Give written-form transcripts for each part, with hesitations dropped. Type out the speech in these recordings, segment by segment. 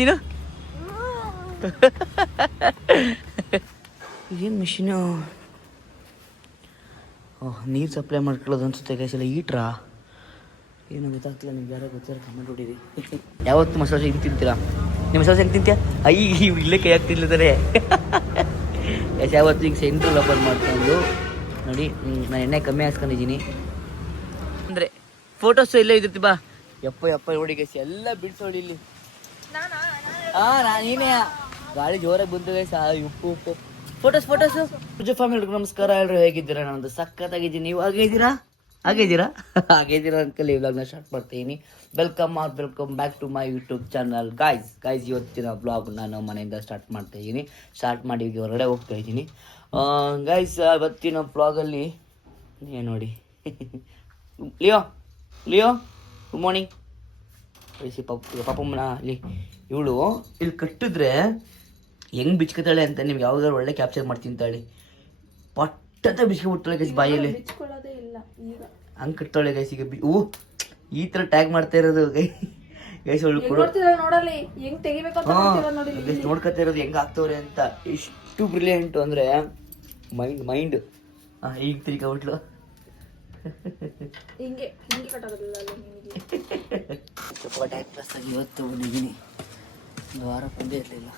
ನೀನು ಏನು ಮಿಷಿನು? ಓಹ್, ನೀರು ಸಪ್ಲೈ ಮಾಡ್ಕೊಳ್ಳೋದು ಅನ್ಸುತ್ತೆ ಗೈಸ್. ಎಲ್ಲ ಈಟ್ರಾ ಏನೋ ಗೊತ್ತಾಗ್ತಿಲ್ಲ. ನಿಮ್ಗೆ ಯಾರೋ ಗೊತ್ತಿರೋ ಕಮೆಂಟ್ ಹೊಡೀರಿ. ಯಾವತ್ತು ಮಸಾಲೆ ಹಿಂಗೆ ತಿಂತೀರಾ? ನಿಮ್ಮ ಮಸಾಲೆ ಹೆಂಗೆ ತಿಂತೀಯ? ಇಲ್ಲೇ ಕೈ ಹಾಕ್ತಿಲ್ಲದಾರೆ. ಎಸ್ ಯಾವತ್ತು ಈಗ ಸೆಂಟ್ರಲ್ ಓಪನ್ ಮಾಡ್ಕೊಂಡು ನೋಡಿ. ನಾನು ಎಣ್ಣೆ ಕಮ್ಮಿ ಹಾಕ್ಸ್ಕೊಂಡಿದ್ದೀನಿ ಅಂದರೆ ಫೋಟೋಸು ಇಲ್ಲೇ ಇದ್ದಿರ್ತಿ. ಬಾ ಯಪ್ಪ ನೋಡಿ ಗೈಸ್, ಎಲ್ಲ ಬಿಡಿಸೋಡಿ ಇಲ್ಲಿ. ನೀನೇ ಗಾಳಿ ಜೋರಾಗಿ ಬಂತು ಗೈಸ್. ಉಪ್ಪು ಫೋಟೋಸು ಪೂಜಾ ಫ್ಯಾಮಿಲಿ ನಮಸ್ಕಾರ. ಎಲ್ಲರೂ ಹೇಗಿದ್ದೀರಾ? ನಾನೊಂದು ಸಖತ್ತಾಗಿದ್ದೀನಿ. ನೀವು ಹಾಗಿದ್ದೀರಾ ಅನ್ಕಲ್ಲಿ ವ್ಲಾಗ್ನ ಸ್ಟಾರ್ಟ್ ಮಾಡ್ತೀನಿ. Welcome back to my YouTube channel guys. ಇವತ್ತಿನ ವ್ಲಾಗ್ ನಾನು ಮನೆಯಿಂದ ಸ್ಟಾರ್ಟ್ ಮಾಡ್ತಾಯಿದ್ದೀನಿ. ಸ್ಟಾರ್ಟ್ ಮಾಡಿ ಹೊರಗಡೆ ಹೋಗ್ತಾ ಇದ್ದೀನಿ ಗೈಸ್. ಇವತ್ತಿನ ವ್ಲಾಗಲ್ಲಿ ನೋಡಿ ಲಿಯೋ ಗುಡ್ ಮಾರ್ನಿಂಗ್. ಪಾಪಮ್ಮನ ಅಲ್ಲಿ ಇವಳು ಇಲ್ಲಿ ಕಟ್ಟಿದ್ರೆ ಹೆಂಗ್ ಬಿಚ್ಕೊತಾಳೆ ಅಂತ ನಿಮ್ಗೆ ಯಾವ್ದಾದ್ರು ಒಳ್ಳೆ ಕ್ಯಾಪ್ಚರ್ ಮಾಡ್ತೀನಿ ತಾಳಿ. ಪಟ್ಟದ ಬಿಚ್ಕೊಬಿಡ್ತಾಳೆ ಗೈಸ್ ಬಾಯಲ್ಲಿ. ಹಂಗೆ ಕಟ್ತಾಳೆ ಗೈಸ್. ಈಗ ಈ ಥರ ಟ್ಯಾಗ್ ಮಾಡ್ತಾ ಇರೋದು ಗೈಸ್. ಅವಳು ನೋಡ್ಕೊತಾ ಇರೋದು ಹೆಂಗೆ ಆಗ್ತವ್ರೆ ಅಂತ. ಎಷ್ಟು ಬ್ರಿಲಿಯಂಟು ಅಂದರೆ ಮೈಂಡ್ ಈಗ ತಿರ್ಕೊಬಿಟ್ಲು. ಇವತ್ತು ಬಂದಿದ್ದೀನಿ. ಒಂದು ವಾರ ಬಂದೇ ಇರಲಿಲ್ಲ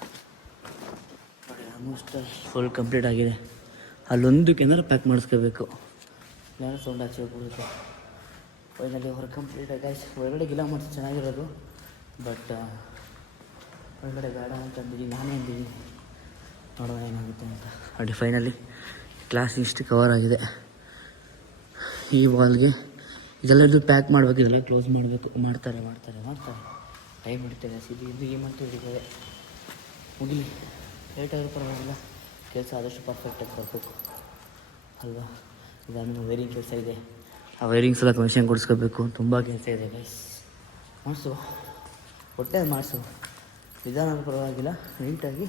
ನೋಡಿ. ಆಲ್ಮೋಸ್ಟ್ ಫುಲ್ ಕಂಪ್ಲೀಟ್ ಆಗಿದೆ. ಅಲ್ಲೊಂದಕ್ಕೆ ಏನಾರು ಪ್ಯಾಕ್ ಮಾಡಿಸ್ಕೋಬೇಕು. ಏನಾರು ಸೌಂಡ್ ಆಚೆ ಹೋಗ್ಬಿಡುತ್ತೆ. ಫೈನಲಿ ಹೊರ ಕಂಪ್ಲೀಟ್ ಗೈಸ್. ಹೊರಗಡೆ ಗಿಲ ಮಾಡಿಸಿ ಚೆನ್ನಾಗಿರೋದು, ಬಟ್ ಹೊರಗಡೆ ಬೇಡ ಅಂತ ಅಂದಿದ್ದೀನಿ. ನಾನೇ ಅಂದಿದ್ದೀನಿ, ನೋಡೋಣ ಏನಾಗುತ್ತೆ ಅಂತ. ನೋಡಿ ಫೈನಲಿ ಕ್ಲಾಸ್ ಇಷ್ಟು ಕವರ್ ಆಗಿದೆ. ಈ ವಾಲ್ಗೆ ಇದೆಲ್ಲದು ಪ್ಯಾಕ್ ಮಾಡಬೇಕು, ಇದೆಲ್ಲ ಕ್ಲೋಸ್ ಮಾಡಬೇಕು. ಮಾಡ್ತಾರೆ ಟೈಮ್ ಹಿಡಿತೇವೆ. ಇದು ಈ ಮಂತ್ ಹಿಡಿತದೆ. ಮುಗಿಲಿ, ಲೇಟಾದರೂ ಪರವಾಗಿಲ್ಲ. ಕೆಲಸ ಆದಷ್ಟು ಪರ್ಫೆಕ್ಟಾಗಿ ಬರಬೇಕು ಅಲ್ವಾ. ಇದಾದ್ಮೇಲೆ ವೈರಿಂಗ್ ಕೆಲಸ ಇದೆ. ಆ ವೈರಿಂಗ್ಸ್ ಎಲ್ಲ ಕಮಿಷನ್ ಕೊಡಿಸ್ಕೋಬೇಕು. ತುಂಬ ಕೆಲಸ ಇದೆ ಗೈಸ್. ಮಾಡಿಸು, ಹೊಟ್ಟೆ ಮಾಡಿಸು. ನಿಧಾನ ಪರವಾಗಿಲ್ಲ, ನೀಟಾಗಿ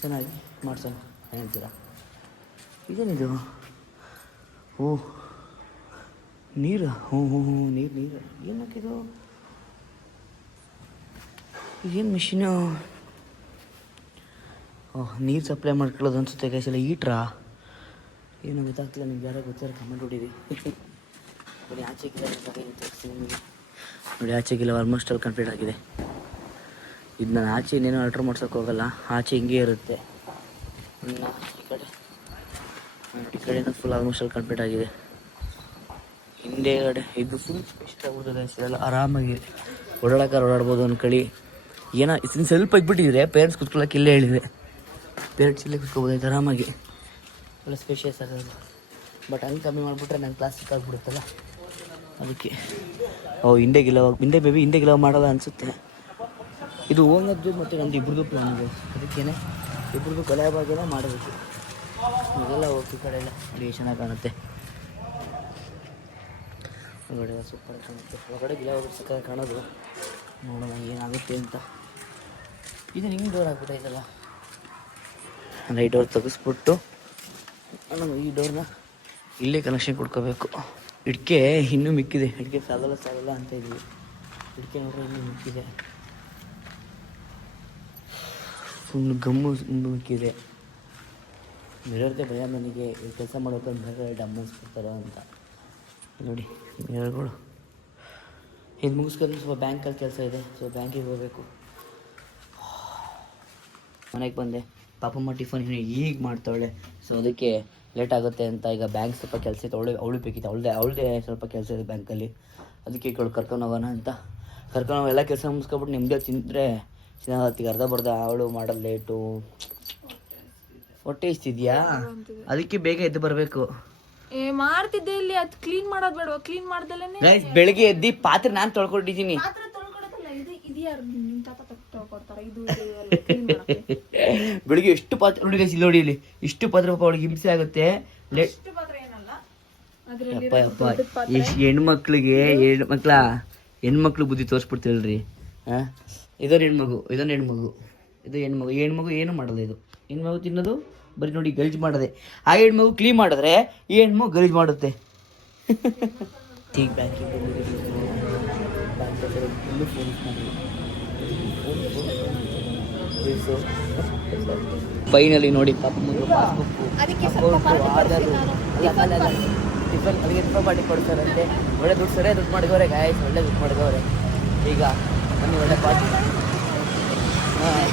ಚೆನ್ನಾಗಿ ಮಾಡಿಸೋಣ. ಏನಂತೀರಾ? ಇದೇನಿದು? ಓಹ್, ನೀರು. ನೀರು ಏನು ಹಾಕಿದು? ಏನು ಮಿಷಿನು? ಓಹ್, ನೀರು ಸಪ್ಲೈ ಮಾಡ್ಕೊಳ್ಳೋದು ಅನ್ಸುತ್ತೆ ಗೈಸ್. ಎಲ್ಲ ಈಟ್ರಾ ಏನೋ ಗೊತ್ತಾಗ್ತಿಲ್ಲ. ನಿಮ್ಗೆ ಯಾರೋ ಗೊತ್ತಿರೋ ಕಮೆಂಟ್ ಹೊಡೀರಿ. ನೋಡಿ ಆಚೆಗಿಲ್ಲ ನೋಡಿ, ಆಚೆಗಿಲ್ಲ ಆಲ್ಮೋಸ್ಟ್ ಅಲ್ಲಿ ಕಂಪ್ಲೀಟ್ ಆಗಿದೆ. ಇದು ನಾನು ಆಚೆ ಇನ್ನೇನೋ ಆಲ್ಟ್ರ್ ಮಾಡ್ಸೋಕೆ ಹೋಗಲ್ಲ. ಆಚೆ ಹಿಂಗೆ ಇರುತ್ತೆ. ಇನ್ನು ಈ ಕಡೆನೂ ಫುಲ್ ಆಲ್ಮೋಸ್ಟ್ ಅಲ್ಲಿ ಕಂಪ್ಲೀಟ್ ಆಗಿದೆ. ಹಿಂದೆಗಡೆ ಇದು ಫುಲ್ ಸ್ಪೆಷಲ್ ಆಗ್ಬಿಡ್ತದೆ. ಎಲ್ಲ ಆರಾಮಾಗಿ ಓಡಾಡ್ಬೋದು ಅಂದ್ಕೊಳ್ಳಿ. ಏನೋ ಇದನ್ನು ಸ್ವಲ್ಪ ಇಟ್ಬಿಟ್ಟಿದ್ರೆ ಪೇರೆಂಟ್ಸ್ ಕುತ್ಕೊಳ್ಳೋಕೆ ಇಲ್ಲೇ ಹೇಳಿದೆ. ಪೇರೆಂಟ್ಸ್ ಇಲ್ಲೇ ಕುತ್ಕೋಬೋದಾಯ್ತು ಆರಾಮಾಗಿ. ಎಲ್ಲ ಸ್ಪೇಷಿಯಸ್ ಆಗೋದು. ಬಟ್ ಹಂಗೆ ಕಮ್ಮಿ ಮಾಡಿಬಿಟ್ರೆ ನನ್ನ ಕ್ಲಾಸಿಗೆ ಆಗ್ಬಿಡುತ್ತಲ್ಲ, ಅದಕ್ಕೆ. ಹಿಂದೆ ಬೇಬಿ ಹಿಂದೆ ಮಾಡಲ್ಲ ಅನಿಸುತ್ತೆ. ಇದು ಓನದ್ದು ಮತ್ತು ನಂದು ಇಬ್ಬರದು ಪ್ಲಾನ್ ಇದೆ. ಅದಕ್ಕೇನೆ ಇಬ್ಬರದು ಕಲೆಯವಾಗೆಲ್ಲ ಮಾಡಬೇಕು. ಇದೆಲ್ಲ ಹೋಗಿ ಈ ಕಡೆ ಎಲ್ಲ ಅಡುಗೆ ಚೆನ್ನಾಗಿ ಕಾಣುತ್ತೆ. ಹೊರಗಡೆ ಸೂಪರ್ ಕಾಣುತ್ತೆ. ಹೊರಗಡೆ ಗಿಲ ಸಿಕ್ಕಾಗಿ ಕಾಣೋದು. ನೋಡೋಣ ಏನಾಗುತ್ತೆ ಅಂತ. ಇದು ಹಿಂಗೆ ಡೋರ್ ಹಾಕ್ಬಿಟ್ಟೈತಲ್ಲ. ಅಂದರೆ ಈ ಡೋರ್ ತೆಗೆಸ್ಬಿಟ್ಟು ನಾವು ಈ ಡೋರ್ನ ಇಲ್ಲೇ ಕನೆಕ್ಷನ್ ಕೊಡ್ಕೋಬೇಕು. ಇಟ್ಕೆ ಇನ್ನೂ ಮಿಕ್ಕಿದೆ. ಇಟ್ಕೆ ಸಾಗಲ್ಲ ಅಂತ ಇದ್ವಿ. ಇಟ್ಕೆ ನೋಡ್ರೆ ಇನ್ನೂ ಮಿಕ್ಕಿದೆ. Full gum ಮಿಕ್ಕಿದೆ. ಮಿರರ್ಗೆ ಭಯ ನನಗೆ. ಕೆಲಸ ಮಾಡ್ಬೇಕಂದ್ರೆ ಡಮ್ ಅನ್ಸ್ಬಿಡ್ತಾರೋ ಅಂತ. ನೋಡಿ ಮಿರರ್ಗಳು. ಇದು ಮುಗಿಸ್ಕೊಂಡು ಸ್ವಲ್ಪ ಬ್ಯಾಂಕಲ್ಲಿ ಕೆಲಸ ಇದೆ. ಸೊ ಬ್ಯಾಂಕಿಗೆ ಹೋಗಬೇಕು. ಮನೆಗೆ ಬಂದೆ. ಪಾಪಮ್ಮ ಟಿಫನ್ ಈಗ ಮಾಡ್ತಾವಳೆ. ಸೊ ಅದಕ್ಕೆ ಲೇಟ್ ಆಗುತ್ತೆ ಅಂತ ಈಗ ಬ್ಯಾಂಕ್ ಸ್ವಲ್ಪ ಕೆಲಸ ಇತ್ತು. ಅವಳು ಬೇಕಿತ್ತು. ಅವಳದೇ ಸ್ವಲ್ಪ ಕೆಲಸ ಇದೆ ಬ್ಯಾಂಕಲ್ಲಿ. ಅದಕ್ಕೆ ಕರ್ಕೊಂಡು ಹೋಗೋಣ ಅಂತ ಕರ್ಕೊಂಡು ಎಲ್ಲ ಕೆಲಸ ಮುಗಿಸ್ಕೊಬಿಟ್ಟು ನಿಮ್ಮದೇ ತಿಂದರೆ ಚೆನ್ನಾಗತ್ತೀಗ. ಅರ್ಧ ಬರ್ಧ ಅವಳು ಮಾಡೋದು ಲೇಟು. ಹೊಟ್ಟೆ ಇಷ್ಟಿದ್ಯಾ? ಅದಕ್ಕೆ ಬೇಗ ಎದ್ದು ಬರಬೇಕು. ಮಾಡ್ತಿದ್ದೆ ಇಲ್ಲಿ. ಅದು ಕ್ಲೀನ್ ಮಾಡೋದು ಬೇಡ? ಕ್ಲೀನ್ ಮಾಡ್ದಲ್ಲೇ ಬೆಳಿಗ್ಗೆ ಎದ್ದು ಪಾತ್ರೆ ನಾನು ತೊಳ್ಕೊಂಡಿದ್ದೀನಿ. ಬೆಳಿಗ್ಗೆ ಎಷ್ಟು ಪಾತ್ರೆ ನೋಡಿ ಗೈಸ್. ನೋಡಿ ಇಲ್ಲಿ ಇಷ್ಟು ಪಾತ್ರೆ. ಪಾಪ ಅವಳಿಗೆ ಹಿಂಸೆ ಆಗುತ್ತೆ. ಎಷ್ಟು ಹೆಣ್ಮಕ್ಳು ಬುದ್ಧಿ ತೋರಿಸ್ಬಿಡ್ತೀವಲ್ರಿ. ಇದೊಂದು ಹೆಣ್ಮಗು ಏನು ಮಾಡಲ್ಲ. ಇದು ಹೆಣ್ಮಗು ತಿನ್ನೋದು ಬರೀ ನೋಡಿ ಗಲೀಜು ಮಾಡೋದೆ. ಆ ಹೆಣ್ಮಗು ಕ್ಲೀನ್ ಮಾಡಿದ್ರೆ ಈ ಹೆಣ್ಮಗು ಗಲೀಜು ಮಾಡುತ್ತೆ. ಈಗ ಬ್ಯಾಂಕಿಗೆ ಫೋನ್ ಮಾಡಿ ಡೀಟೇಲ್ಸು. ಫೈನಲಿ ನೋಡಿ ಪಾಪ ಮುಂದೆ ಅದಕ್ಕೆ ಸ್ವಲ್ಪ ಆಧಾರು ಟಿಫನ್ ಅಲ್ಲಿಗೆ ಟಿಫನ್ ಮಾಡಿ ಕೊಡ್ತಾರಂತೆ. ಒಳ್ಳೆ ದುಡ್ಡು ಸರಿಯಾಗಿ ದುಡ್ಡು ಮಾಡಿದವ್ರೆ ಗಾಯ್ಸ್, ಒಳ್ಳೆ ದುಡ್ಡು ಮಾಡಿದವ್ರೆ. ಈಗ ಬನ್ನಿ ಒಳ್ಳೆ ಪಾರ್ಟಿ. ಹಾಂ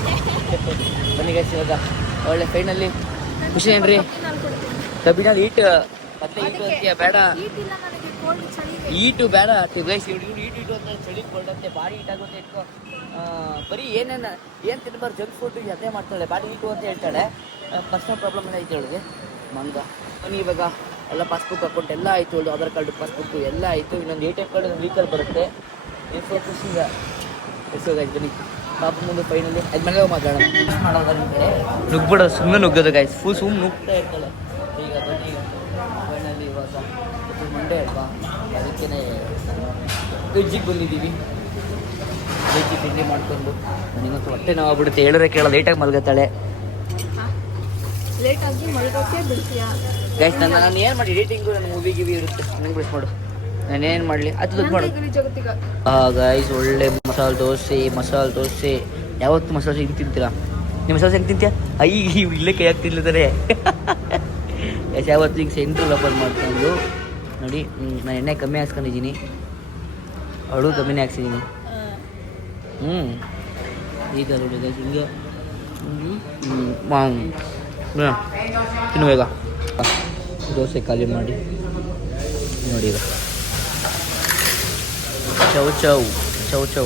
ಬನ್ನಿ ಗಾಯ್ಸ್, ಇವಾಗ ಒಳ್ಳೆ ಫೈನಲಿ ಖುಷಿ ಏನ್ರಿ? ಕಬ್ಬಿನಲ್ಲಿ ಈಟ್ ಮತ್ತೆ ಈಟು ಅಂತೀಯ ಬೇಡ, ಈಟು ಬೇಡ ಗೈಸ್. ಈಟು ಅಂತ ಚಳಿ ಕೊಡಂತೆ, ಬಾಡಿ ಈಟ್ ಆಗುತ್ತೆ. ಇಟ್ಕೊ ಬರೀ ಏನು ತಿನ್ನಬಾರ್ದು, ಜಂಕ್ ಫುಡ್ ಅದೇ ಮಾಡ್ತಾಳೆ, ಬಾಡಿ ಈಟು ಅಂತ ಹೇಳ್ತಾಳೆ. ಪರ್ಸನಲ್ ಪ್ರಾಬ್ಲಮ್ ಎಲ್ಲ ಐತೆ ಅವಳಿಗೆ ಮಂಗ. ಬನ್ನಿ ಇವಾಗ ಎಲ್ಲ ಪಾಸ್ಬುಕ್ ಅಕೌಂಟ್ ಎಲ್ಲ ಆಯಿತು, ಅವಳು ಆಧಾರ್ ಕಾರ್ಡು ಪಾಸ್ಬುಕ್ಕು ಎಲ್ಲ ಆಯಿತು. ಇನ್ನೊಂದು ATM ಕಾರ್ಡ್ ಒಂದು ವೀಕಲ್ಲಿ ಬರುತ್ತೆ. ಎಷ್ಟು ಖುಷಿಗ ಎಷ್ಟು ಗಾಯ್ಸ್. ಬನ್ನಿ ಪಾಪ ಮುಂದೆ ಫೈನಲಿ ಅದು ಮನೆಗೆ ಮಾಡೋದು ನುಗ್ಬಿಡೋದು, ಸುಮ್ಮನೆ ನುಗ್ಗೋದು ಗಾಯ್ಸ್, ಫುಲ್ ಸುಮ್ಮನೆ ನುಗ್ತಾ ಇರ್ತಾಳೆ. ಈಗ ಬನ್ನಿ ಫೈನಲಿ ಇವಾಗ ಮಂಡೇ ಅಲ್ವಾ, ಅದಕ್ಕೇ ವೆಜ್ಜಿಗೆ ಬಂದಿದ್ದೀವಿ. ವೆಜ್ಜಿಗೆ ತಿಂಡಿ ಮಾಡಿಕೊಂಡು ನನಗಂತೂ ಹೊಟ್ಟೆ ನೋವು ಆಗ್ಬಿಡುತ್ತೆ. ಹೇಳಿದ್ರೆ ಕೇಳೋ ಲೇಟಾಗಿ ಮಲ್ಗತ್ತಾಳೆ ಗೈಸ್. ನಾನು ಏನು ಮಾಡಿ ಎಡಿಟಿಂಗು, ನನ್ನ ಮೂವಿ ಗಿವಿ ಇರುತ್ತೆ, ನಂಗೆ ಬಿಡಿಸ್ ಮಾಡು, ನಾನೇನು ಮಾಡಲಿ ಅದು ದುಡ್ಡು ಮಾಡು. ಗೈಸ್ ಒಳ್ಳೆ ಮಸಾಲೆ ದೋಸೆ. ಯಾವತ್ತು ಮಸಾಲೆ ದೋಸೆ ಹಿಂಗೆ ತಿಂತೀರಾ? ನಿಮ್ಮ ಮಸಾಲೆ ಹೆಂಗೆ ತಿಂತೀಯ? ಇಲ್ಲೇ ಕೈ ಹಾಕಿ ತಿನ್ಲತಾರೆ ಎಸ್. ಯಾವತ್ತು ಹಿಂಗೆ ಸೆಂಟ್ರಲ್ ಓಪನ್ ಮಾಡ್ಕೊಂಡು ನೋಡಿ. ನಾನು ಎಣ್ಣೆ ಕಮ್ಮಿ ಹಾಕ್ಸ್ಕೊಂಡಿದ್ದೀನಿ, ಅವಳು ಕಮ್ಮಿನೇ ಹಾಕ್ಸಿದ್ದೀನಿ. ಈಗ ನೋಡಿ ಗೈಸ್ ಹಿಂಗೆ ತಿನ್ನು ಬೇಗ. ದೋಸೆ ಖಾಲಿ ಮಾಡಿ ನೋಡಿ. ಈಗ ಚೌ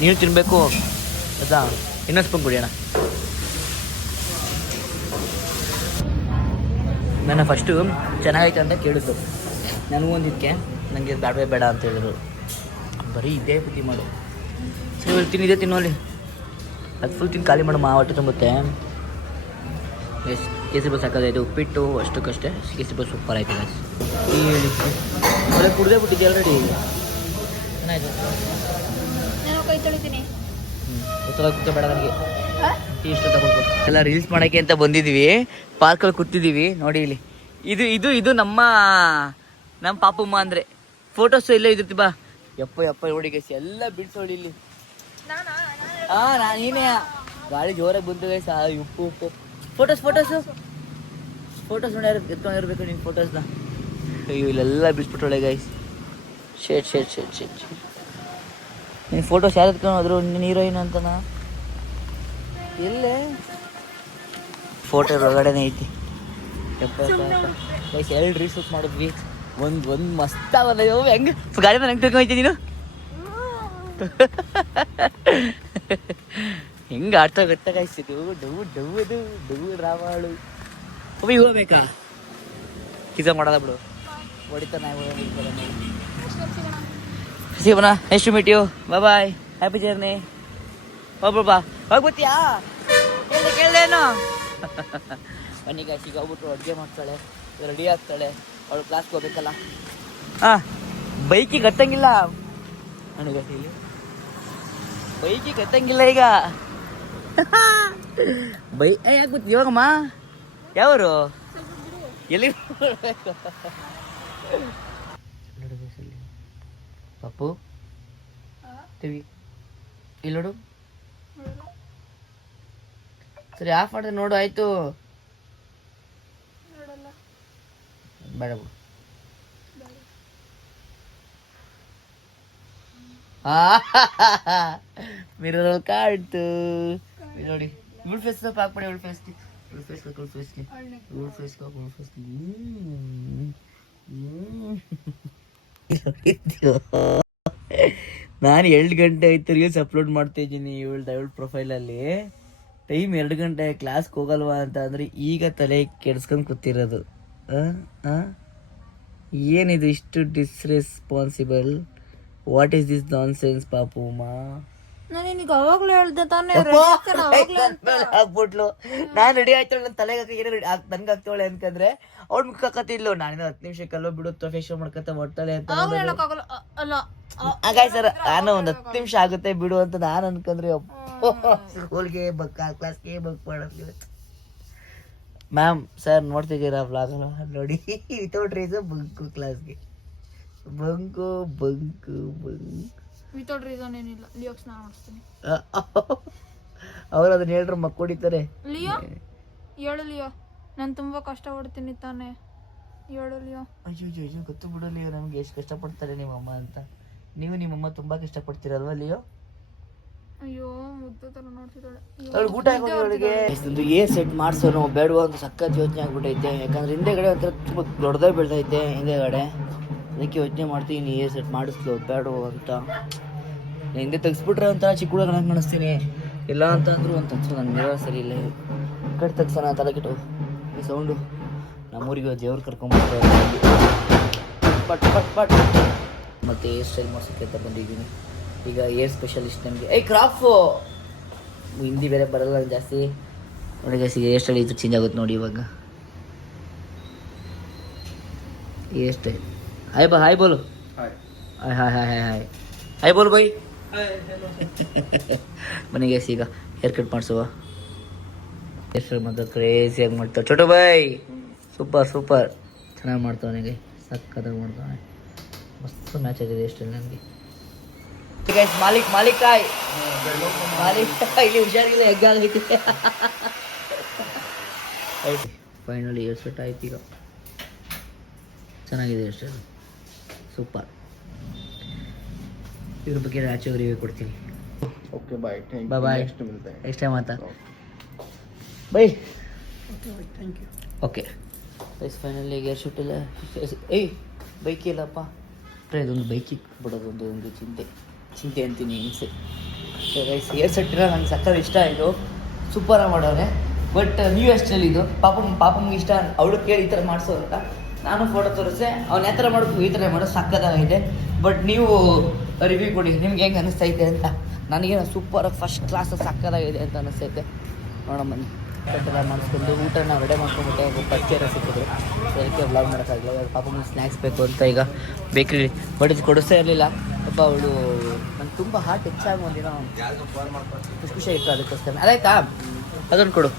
ನೀನು ತಿನ್ನಬೇಕು ಅದಾ. ಇನ್ನೊಂದು ಸ್ಪೂನ್ ಕುಡಿಯೋಣ. ನನ್ನ ಫಸ್ಟು ಚೆನ್ನಾಗೈತೆ ಅಂತ ಕೇಳಿದ್ದು, ನನಗೂ ಒಂದಿದ್ದಕ್ಕೆ ನನಗೆ ಬೇಡವೇ ಬೇಡ ಅಂತ ಹೇಳಿದ್ರು. ಬರೀ ಇದೇ ಬುದ್ಧಿ ಮಾಡು. ಸರಿ ತಿನ್ನಿದೆ ತಿನ್ನೋಲಿ, ಅದು ಫುಲ್ ತಿಂದು ಖಾಲಿ ಮಾಡು, ಹೊಟ್ಟೆ ತುಂಬುತ್ತೆ. ಎಸ್ ಕೇಸರಿ ಬಸ್ ಹಾಕೋದೈತೆ, ಉಪ್ಪಿಟ್ಟು ಅಷ್ಟಕ್ಕಷ್ಟೇ. ಕೇಸರಿ ಬಸ್ ಸೂಪರ್ ಆಯ್ತು ಗೈಸ್. ಒಳ್ಳೆ ಕುಡ್ದೇ ಬಿಟ್ಟಿದ್ದೆ ಆಲ್ರೆಡಿ. ಏನಾಯ್ತು? ಬೇಡ ನನಗೆ ಟೀ ಇಷ್ಟ ತಗೊಳ್ಕೊ. ಎಲ್ಲ ರೀಲ್ಸ್ ಮಾಡೋಕ್ಕೆ ಅಂತ ಬಂದಿದ್ದೀವಿ, ಪಾರ್ಕಲ್ಲಿ ಕೂತಿದ್ದೀವಿ ನೋಡಿ. ಇಲ್ಲಿ ಇದು ನಮ್ಮ ಪಾಪಮ್ಮ ಅಂದರೆ ಫೋಟೋಸು ಇಲ್ಲೇ ಇದ್ರತಿ. ಬಾ ಯಪ್ಪ ನೋಡಿ ಗೈಸ್, ಎಲ್ಲ ಬಿಡ್ಸೋಳಿ ಇಲ್ಲಿ. ನೀನೇ ಗಾಳಿ ಜೋರಾಗಿ ಬಂತು ಗೈಸ್. ಉಪ್ಪು ಫೋಟೋಸ್ ನೋಡಿ ಎತ್ಕೊಂಡಿರ್ಬೇಕು ನಿನ್ನ ಫೋಟೋಸ್ನ. ಅಯ್ಯೋ ಇಲ್ಲೆಲ್ಲ ಬಿಡಿಸ್ಬಿಟ್ಟೊಳೆ ಗೈಸ್. ಶೇಟ್ ನಿನ್ನ ಫೋಟೋಸ್ ಯಾರು ಎತ್ಕೊಂಡು ಹೋದ್ರು? ನಿನ್ನ ಹೀರೋಯಿನ್ ಅಂತನಾ? ಎಲ್ಲೇ ಫೋಟೋ ಒಳಗಡೆನೇ ಐತಿ. ಗೈಸ್ 2 ರೀಶೂಟ್ ಮಾಡಿದ್ವಿ. ಒಂದು ಮಸ್ತ್ ಹೆಂಗೆ ಗಾಡಿ ಮೇಲೆ ಹೆಂಗೆ ತಿಳ್ಕೊಂಡೈತಿ ನೀನು? ಹೆಂಗೆ ಆಡ್ತಾ ಗೊತ್ತಾ ಗೈಸ್? ಇದು ಡವ್ ರಾವಾಳು ಹೋಗ್ಬೇಕಾ? ಕಿಸ ಮಾಡೋದ ಬಿಡು, ಹೊಡಿತಾ ನಾವು ಸಿಗೋಣ. Next meet you, bye, happy journey. ಹೋಗ್ಬಿಡ್ಬಾ, ಹೋಗ್ಬಿಡ್ತೀಯಾ? ಕೇಳೇನು? ಬನ್ನಿ ಗೈಸ್, ಈಗ ಹೋಗ್ಬಿಟ್ಟು ಅಡುಗೆ ಮಾಡ್ತಾಳೆ, ರೆಡಿ ಆಗ್ತಾಳೆ, ಅವಳು ಕ್ಲಾಸ್ಗೆ ಹೋಗ್ಬೇಕಲ್ಲ. ಬೈಕಿಗೆ ಹತ್ತಂಗಿಲ್ಲ ನನಗೆ, ಇಲ್ಲಿ ಬೈಕಿಗೆ ಹತ್ತಂಗಿಲ್ಲ ಈಗ. ಯಾಕೆ ಗೊತ್ತ ಇವಾಗಮ್ಮ? ಯಾವರು ಎಲ್ಲಿ ಪಪ್ಪು ಟಿವಿ ಇಲ್ಲಿ ನೋಡು. ಸರಿ ಆಫ್ ಮಾಡಿದ್ರೆ ನೋಡು, ಆಯ್ತು. ಬೇಡ ಬಿಡು. ಮಿರರ್ ಕಾಡ್ತು ನೋಡಿ. ಇವಳು ಫೇಸ್ ಹಾಕ್ಬಿಡಿ, ಇವಳು ಫೇಸ್ ನಾನು 2 ಗಂಟೆ ಆಯ್ತು ರೀಲ್ಸ್ ಅಪ್ಲೋಡ್ ಮಾಡ್ತಾ ಇದ್ದೀನಿ ಇವಳು ಪ್ರೊಫೈಲಲ್ಲಿ. ಟೈಮ್ 2 ಗಂಟೆ, ಕ್ಲಾಸ್ಗೆ ಹೋಗಲ್ವಾ ಅಂತ ಅಂದರೆ ಈಗ ತಲೆ ಕೆಡ್ಸ್ಕೊಂಡು ಕೂತಿರೋದು. ಏನಿದು ಇಷ್ಟು irresponsible? What is this nonsense ಪಾಪುಮ್ಮ? ನಾನಿಗ ಅವಾಗ್ಲೂ ಹೇಳ್ದೆ ತಾನೇ ಆಗ್ಬಿಟ್ಲು. ನಾನು ರೆಡಿ ಆಯ್ತಾಳೆ, ನನ್ನ ತಲೆಗೆ ಏನೋ ನನ್ಗೆ ಆಗ್ತಾಳೆ ಅನ್ಕಂದ್ರೆ ಅವ್ಳು ಮುಖ ಹಾಕತ್ತಿದ್ಲು. ನಾನಿನ್ನ 10 ನಿಮಿಷಕ್ಕೆಲ್ಲೋ ಬಿಡುತ್ತೋ ಫೇಶಿಯಲ್ ಮಾಡ್ಕೊತ ಬರ್ತಾಳೆ ಅಂತ. ಹಾಗಾಯ್ ಸರ್, ನಾನು ಒಂದು 10 ನಿಮಿಷ ಆಗುತ್ತೆ ಬಿಡು ಅಂತ ನಾನು ಅನ್ಕೊಂಡ್ರೆ ಸ್ಕೂಲ್ಗೆ ಕ್ಲಾಸ್ಗೆ ಬಕ್ ಮಾಡೋದು. ಮ್ಯಾಮ್ ಸರ್ ನೋಡ್ತಿದ್ದೀರಾ ವ್ಲಾಗ್ ನೋಡಿ, ವಿತೌಟ್ ರೀಸನ್ ಬಂಕು ಕ್ಲಾಸ್ಗೆ, ಬಂಕು ವಿತೌಟ್ ರೀಸನ್ ಏನಿಲ್ಲ, ಲಿಯೋಕ್ಸ್ ನಾನು ಮಾಡಿಸ್ತೀನಿ. ಅವ್ರು ಅದನ್ನ ಹೇಳ್ರು ಮಕ್ಕೊಡಿತಾರೆ. ಲಿಯೋ ಹೇಳು ಲಿಯೋ, ನಾನು ತುಂಬಾ ಕಷ್ಟ ಪಡ್ತೀನಿ ತಾನೆ, ಹೇಳು ಲಿಯೋ. ಅಯ್ಯೋ ಅಯ್ಯೋ ಗೊತ್ತು ಬಿಡು ಲಿಯೋ ನಮ್ಗೆ ಎಷ್ಟು ಕಷ್ಟಪಡ್ತಾರೆ ನಿಮ್ಮಮ್ಮ ಅಂತ. ನೀವು ನಿಮ್ಮಮ್ಮ ತುಂಬಾ ಕಷ್ಟಪಡ್ತೀರಲ್ವಾ ಲಿಯೋ? ಅಯ್ಯೋ ಮುದ್ದು ತರ ನೋಡ್ತಿದ್ದಾಳೆ. ಅವಳು ಊಟ ಹಾಕೋಳಿಗೆ ಒಂದು ಏರ್ ಸೆಟ್ ಮಾಡಿಸೋನು ಬೇಡವಾ ಅಂತ ಸಖತ್ ಯೋಚನೆ ಆಗ್ಬಿಟ್ಟೈತೆ. ಯಾಕಂದ್ರೆ ಹಿಂದೆಗಡೆ ಒಂಥರ ತುಂಬ ದೊಡ್ಡದಾಗಿ ಬೆಳ್ದೈತೆ ಹಿಂದೆಗಡೆ, ಅದಕ್ಕೆ ಯೋಚನೆ ಮಾಡ್ತೀನಿ ಏರ್ ಸೆಟ್ ಮಾಡಿಸ್ಲು ಬೇಡವೋ ಅಂತ. ಹಿಂದೆ ತೆಗ್ಸ್ಬಿಟ್ರೆ ಒಂಥರ ಚಿಕ್ಕ ಹುಡುಗ ಕಾಣಿಸ್ತೀನಿ, ಇಲ್ಲ ಅಂತ ಅಂದ್ರು ಒಂದು ತಗ್ಸು. ನನ್ನ ಮಿರರ್ ಸರಿ ಇಲ್ಲ, ಕಟ್ ತಗ್ಸೋಣ ತಲೆ ಕೆಟ್ಟು ಈ ಸೌಂಡು. ನಮ್ಮೂರಿಗೆ ದೇವ್ರು ಕರ್ಕೊಂಡ್ಬಿಟ್ರೆ ಪಟ್ ಪಟ್ ಪಟ್. ಮತ್ತು ಏರ್ ಸ್ಟೈಲ್ ಮಾಡ್ಸೋಕ್ಕೆ ಅಂತ ಬಂದಿದ್ದೀನಿ. ಈಗ ಏರ್ ಸ್ಪೆಷಲಿಸ್ಟ್ ನಮಗೆ ಕ್ರಾಫು ಹಿಂದಿ ಬೇರೆ ಬರಲ್ಲ ಜಾಸ್ತಿ ನೋಡಿ ಗೈಸ್. ಈಗ ಏರ್ ಸ್ಟೈಲ್ ಇದು ಚೇಂಜ್ ಆಗುತ್ತೆ ನೋಡಿ ಇವಾಗ. ಏರ್ ಸ್ಟೈಲ್ ಹಾಯ್ ಬಾ, ಹಾಯ್ ಬೋಲು, hi hi hi hi hi hi ಬೋಲು ಬೈ. ಬನ್ನಿ ಗೈಸ್ ಈಗ ಹೇರ್ ಕಟ್ ಮಾಡಿಸುವ. ಹೇರ್ ಸ್ಟೈಲ್ ಮಾತ್ರ ಕ್ರೇಜಿಯಾಗಿ ಮಾಡ್ತಾವೆ ಚೋಟು ಬೈ. ಸೂಪರ್ ಸೂಪರ್ ಚೆನ್ನಾಗಿ ಮಾಡ್ತಾವನಿಗೆ, ಸಕ್ಕತ್ತಾಗಿ ಮಾಡ್ತಾವೆ. ಮಸ್ತ್ ಮ್ಯಾಚ್ ಆಗಿದೆ ಹೇರ್ ಸ್ಟೈಲ್ ನನಗೆ. ಮಾಲಿಕ್ ಮಾಲಿಕಾಯ್ ಇಲ್ಲಿ ಹುಷಾರಿಲ್ಲ ಎಗ್ಗಾಗೈತಿ. ಫೈನಲಿ ಏರ್ ಸೆಟ್ ಆಯ್ತು. ಈಗ ಚೆನ್ನಾಗಿದೆ ಅಷ್ಟೇ, ಸೂಪರ್. ಇದ್ರ ಬಗ್ಗೆ ಆಚೆ ರಿವ್ಯೂ ಕೊಡ್ತೀನಿ. Okay bye, thank bye you, bye, next मिलते हैं. नेक्स्ट टाइम आता bye. Thank you. Okay guys finally air shoot ಇಲ್ಲ. ಬೈಕ್ ಇಲ್ಲಪ್ಪ, ಇದೊಂದು ಬೈಕಿಗೆ ಬಿಡೋದು ಒಂದು ಚಿಂತೆ ಅಂತೀನಿ ಹಿಂಸೆ. ಗೈಸ್ ಏರ್ ಸೆಟ್ ಇಲ್ಲ ನಂಗೆ ಸಕ್ಕತ್ ಇಷ್ಟ ಆಯಿತು, ಸೂಪರಾಗಿ ಮಾಡೋರೆ. ಬಟ್ ನೀವು ಎಷ್ಟಲ್ಲಿ ಇದು ಪಾಪಮ್ಗೆ ಇಷ್ಟ, ಅವಳು ಕೇಳಿ ಈ ಥರ ಮಾಡಿಸೋ ಅಂತ ನಾನು ಫೋಟೋ ತೋರಿಸ್ದೆ. ಅವ್ನು ಯಾವ ಥರ ಮಾಡೋದು ಈ ಥರ ಮಾಡೋದು ಸಕ್ಕತ್ತಾಗೈತೆ. ಬಟ್ ನೀವು ರಿವ್ಯೂ ಕೊಡಿ ನಿಮ್ಗೆ ಹೆಂಗೆ ಅನಿಸ್ತೈತೆ ಅಂತ. ನನಗೇನು ಸೂಪರಾಗಿ ಫಸ್ಟ್ ಕ್ಲಾಸ್ ಸಕ್ಕತ್ತಾಗಿದೆ ಅಂತ ಅನಿಸ್ತೈತೆ. ನೋಡೋಣ ಬನ್ನಿ. ಕಟ್ಟೆಲ್ಲ ಮಾಡಿಸ್ಕೊಂಡು ಊಟನ ರೆಡಿ ಮಾಡ್ಕೊಂಡ್ಬಿಟ್ಟೆ. ಪರಿಚಯ ಸಿಕ್ಕಿದ್ರು, ಅದಕ್ಕೆ ವ್ಲಾಗ್ ಮಾಡೋಕ್ಕಾಗಲ್ಲ. ಇವಾಗ ಪಾಪಮ್ಗೆ ಸ್ನ್ಯಾಕ್ಸ್ ಬೇಕು ಅಂತ ಈಗ ಬೇಕ್ರಿ ಬಡಿದು ಕೊಡಿಸ್ತಾ ಇರಲಿಲ್ಲ ಪಾಪ. ಅವಳು ನಂಗೆ ತುಂಬ ಹಾರ್ಟ್ ಹೆಚ್ಚಾಗಿ ಒಂದಿನ ಖುಷಿ ಇತ್ತು, ಅದಕ್ಕೋಸ್ಕರ. ಅದಾಯ್ತಾ, ಅದೊಂದು ಕೊಡು,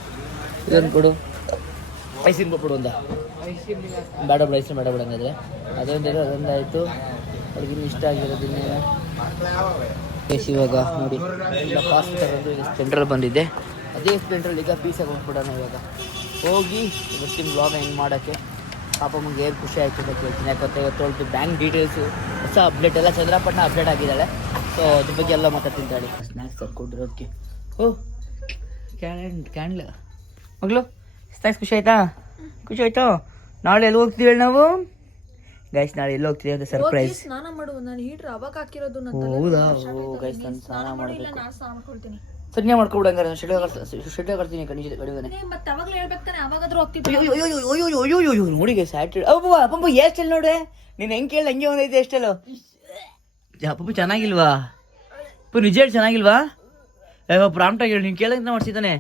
ಇದೊಂದು ಕೊಡು, ಐಸ್ ಕ್ರೀಮ್ ಕೊಟ್ಬಿಡು ಒಂದ. ಬೇಡ ಬಿಡ ಐಸ್ ಕ್ರೀಮ್ ಬೇಡ ಬಿಡ ಹಂಗಾದ್ರೆ. ಅದೊಂದಾಯಿತು. ಅವ್ರಿಗಿನ್ನು ಇಷ್ಟ ಆಗಿರೋದಿನ್ನೇ ಇವಾಗ ನೋಡಿ. ಇಲ್ಲ ಫಾಸ್ಟ್ ತಗೊಂಡು ಈಗ ಸ್ಪ್ಲೆಂಡ್ರಲ್ಲಿ ಬಂದಿದ್ದೆ, ಅದೇ ಸ್ಪ್ಲೆಂಡ್ರಲ್ಲಿ ಈಗ ಪೀಸಾಗಿ ಹೋಗ್ಬಿಡೋಣ. ಇವಾಗ ಹೋಗಿ ಇವತ್ತಿನ ವ್ಲಾಗ್ ಹೆಂಗೆ ಮಾಡೋಕ್ಕೆ ಪಾಪಮ್ಮಗೆ ಏನು ಖುಷಿ ಆಯಿತು ಅಂತ ಕೇಳ್ತೀನಿ. ಯಾಕಂದರೆ ಇವತ್ತು ಬ್ಯಾಂಕ್ ಡೀಟೇಲ್ಸು ಹೊಸ ಅಪ್ಡೇಟ್ ಎಲ್ಲ ಚಂದ್ರಪಟ್ಟಣ ಅಪ್ಡೇಟ್ ಆಗಿದ್ದಾಳೆ. ಸೊ ಅದ್ರ ಬಗ್ಗೆ ಎಲ್ಲ ಮಾತಾಡ್ತಿದ್ದಾಳೆ. ಸ್ನ್ಯಾಕ್ಸ್ ಕೊಟ್ಟಿರೋದಕ್ಕೆ ಕ್ಯಾಂಡ್ಲ ಮಗಳು ಸ್ನ್ಯಾಕ್ಸ್ ಖುಷಿ ಆಯ್ತಾ? ಖುಷಿ ಆಯಿತು. ನಾಳೆ ಎಲ್ಲಿ ಹೋಗ್ತೀವಿ ಹೇಳಿ ನಾವು ಗೈಸ್? ನಾಳೆ ಎಲ್ಲಿ ಹೋಗ್ತೀವಿ ಅಂತ ಸರ್ಪ್ರೈಸ್. ಸ್ನಾನ ಮಾಡು, ನಾನು ಹೀಟ್ರ್ ಅವಾಗ ಹಾಕಿರೋದು. ಹೌದಾ? ಗೈಸ್ ನಾನು ಸ್ನಾನ ಮಾಡಬೇಕು. ನಾನು ಸ್ನಾನ ಮಾಡ್ಕೊಳ್ತೀನಿ. ಸರಿಯಾ ಮಾಡ್ಕೊಬಿಡ ಹಂಗಾರೆ. ಶೆಡ್ ಕರ್ತೀನಿ ಕಡಿಮೆ. ಮತ್ತೆ ಅವಾಗಲೇ ಹೇಳ್ಬೇಕಂತಾನೆ, ಅವಾಗಾದ್ರೂ ಹೋಗ್ತಿದ್ದೆ. ಅಯ್ಯೋ ನೋಡಿ ಗೈಸ್ ಸ್ಯಾಟರ್ಡೆ. ಅಪ್ಪ ಹೇರ್ ಸ್ಟೈಲ್ ನೋಡ್ರೆ, ನೀನು ಹೆಂಗೆ ಕೇಳಿ ಹಂಗೆ ಒಂದೈತೆ ಹೇರ್ ಸ್ಟೈಲು. ಅಪ್ಪ ಚೆನ್ನಾಗಿಲ್ವಾ? ಅಪ್ಪ ನಿಜ ಹೇಳಿ ಚೆನ್ನಾಗಿಲ್ವಾ? ಪ್ರಾಂಪ್ಟಾಗಿ ಹೇಳಿ, ನೀನು ಕೇಳಂತ ಮಾಡ್ಸಿದ್ದಾನೆ.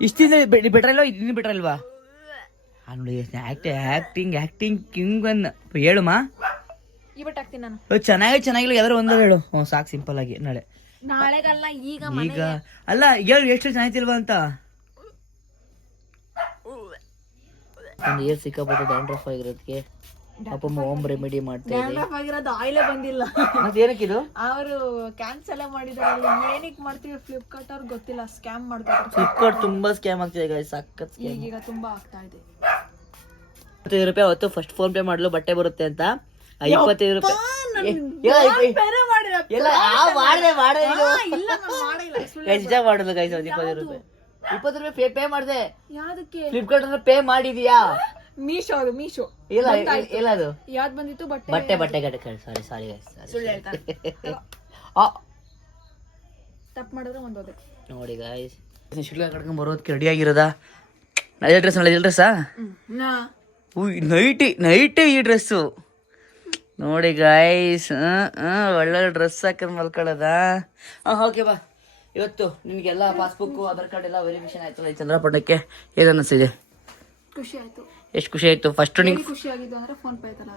ಇಷ್ಟಿಂದ ಬೆಟ್ರ ಇಲ್ವಾ? ಇನ್ನು ಬೆಟ್ರ ಇಲ್ವಾ? ನೋಡಿ ಆ್ಯಕ್ಟಿಂಗ್ ಕಿಂಗ್ ಅನ್ನ ಹೇಳುಮ್ಮ. ಇವತ್ತು ಹಾಕ್ತೀನಿ ನಾನು. ಚೆನ್ನಾಗಿಲ್ಲ ಯಾವ್ದಾರು ಒಂದಾರು ಹೇಳು. ಸಾಕು ಸಿಂಪಲ್ ಆಗಿ. ನಾಳೆಗಲ್ಲ, ಈಗ ಅಲ್ಲ ಹೇಳು ಎಷ್ಟು ಚೆನ್ನಾಗಿಲ್ವಾ ಅಂತ. ಒಂದು air ಸಿಕ್ಕಾಪಟ್ಟು dandruff ಆಗಿರೋದಕ್ಕೆ appam home remedy ಮಾಡ್ತಾ ಆಗಿರೋದು ಆಯಿಲೇ ಬಂದಿಲ್ಲ. ಮತ್ತೆ ಏನಕ್ಕಿದು? ಅವರು ಕ್ಯಾನ್ಸಲ್ ಮಾಡಿದಾರಲ್ಲ, ಏನಕ್ಕೆ ಮಾಡ್ತೀವಿ? ಫ್ಲಿಪ್ಕಾರ್ಟ್ ಅವ್ರಿಗೆ ಗೊತ್ತಿಲ್ಲ, ಸ್ಕ್ಯಾಮ್ ಮಾಡ್ತಾರೆ. ಫ್ಲಿಪ್ಕಾರ್ಟ್ ತುಂಬಾ ಸ್ಕ್ಯಾಮ್ ಆಗ್ತಿದೆ ಸಖತ್. ಈಗ ತುಂಬಾ ಆಗ್ತಾ ಇದೆ. 25 ರೂಪಾಯಿ ಅವತ್ತು ಫಸ್ಟ್ ಫೋನ್ ಪೇ ಮಾಡಲು ಬಟ್ಟೆ ಬರುತ್ತೆ ಅಂತ. 25 ರೂಪಾಯಿ ನಿಜ ಮಾಡುದು ಗೈಸ್. 20 ರೂಪಾಯಿ 20 ರೂಪಾಯಿ ಪೇ ಮಾಡಿದೆ. ಫ್ಲಿಪ್ಕಾರ್ಟ್ ಅಂದ್ರೆ ಪೇ ಮಾಡಿದ್ಯಾ? ಮೀಶೋ ಇಲ್ಲ ಇಲ್ಲ ಅದು ಯಾವ್ದು ಬಂದಿತ್ತು? ಬಟ್ಟೆ ಸಾರಿ ಸುಳ್ಳು ಹೇಳ್ತಾರೆ. ತಪ್ಪು ಮಾಡಿದ್ರೆ ಒಂದೋದೆ ನೋಡಿ ಗಾಯ್ಸ್. ಶಿಡ್ಲ ಕಡ್ಕೊಂಡ್ ಬರೋದಕ್ಕೆ ರೆಡಿ ಆಗಿರೋದಾ? ನೈಟ್ ಡ್ರೆಸ್ಸಾ? ನೈಟೇ ಈ ಡ್ರೆಸ್ಸು ನೋಡಿ ಗಾಯ್ಸ್. ಒಳ್ಳೆ ಡ್ರೆಸ್ ಹಾಕೊಂಡು ಮಲ್ಕೊಳ್ಳೋದ. ಓಕೆ ಬಾ. ಇವತ್ತು ನಿಮಗೆಲ್ಲ ಪಾಸ್ಬುಕ್ ಆಧಾರ್ ಕಾರ್ಡ್ ಎಲ್ಲ ವೆರಿಫಿಕೇಶನ್ ಆಯ್ತಲ್ಲ ಈ ಚಂದ್ರಪಟ್ಟಣಕ್ಕೆ. ಏನು ಅನ್ನಿಸ್ತಿದೆ? ಖುಷಿ ಆಯ್ತು. ಎಷ್ಟು ಖುಷಿ ಆಯ್ತು? ಫಸ್ಟ್ ನಿಂಗೆ ಖುಷಿ ಆಗಿದ್ದು ಅಂದ್ರೆ ಫೋನ್ ಪೇ ಐತಲ್ಲ.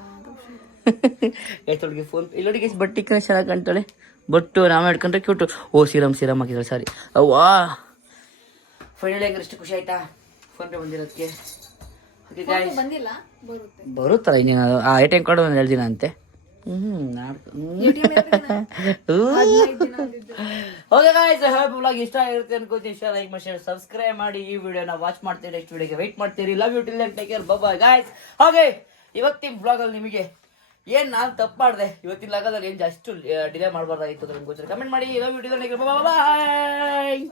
ಎಷ್ಟೊಳಗೆ ಫೋನ್ ಇಲ್ಲೋಡಿಗೆ ಎಷ್ಟು ಬಟ್ಟೆ ಚೆನ್ನಾಗಿ ಕಾಣ್ತಾಳೆ. ಬಟ್ಟು ನಾವೇ ಹಿಡ್ಕೊಂಡ್ರೆ ಕ್ಯೂಟು. ಸೀರಮ್ ಹಾಕಿದ್ದಾಳೆ. ಸಾರಿ ಅವ್ವಾ. ಫೈನಲಿ ಹೆಂಗಾರೆ ಎಷ್ಟು ಖುಷಿ ಆಯ್ತಾ ಫೋನ್ ಪೇ ಬಂದಿರೋದಕ್ಕೆ? ಬಂದಿಲ್ಲ, ಬರುತ್ತಲ್ಲ ಇನ್ನೇನು. ಆ ATM ಕಾರ್ಡ್ ಒಂದು ಹೇಳ್ದಿನ ಅಂತೆ. ಓಕೆ ಗಾಯ್ಸ್, ಬ್ಲಾಗ್ ಇಷ್ಟ ಆಗಿರುತ್ತೆ ಅನ್ಕೋತೀನಿ. ಇಷ್ಟ ಲೈಕ್ ಮಾಡಿ, ಶೇರ್, ಸಬ್ಸ್ಕ್ರೈಬ್ ಮಾಡಿ. ಈ ವಿಡಿಯೋನ ವಾಚ್ ಮಾಡ್ತೀರಿ, ನೆಕ್ಸ್ಟ್ ವಿಡಿಯೋಗೆ ವೆಯ್ಟ್ ಮಾಡ್ತೀರಿ. Love you till take care, bye guys. ಹಾಗೆ ಇವತ್ತಿನ ಬ್ಲಾಗ್ ಅಲ್ಲಿ ನಿಮಗೆ ಏನ್ ನಾನು ತಪ್ಪು ಮಾಡಿದೆ, ಇವತ್ತಿನ ಲಾಗದಲ್ಲಿ ಏನ್ ಜಾಸ್ತಿ ಡಿಲೇ ಮಾಡಬಾರ್ದಾಗಿತ್ತು ನಿಮ್ಗೆ ಕಮೆಂಟ್ ಮಾಡಿ. Love you till take care, bye.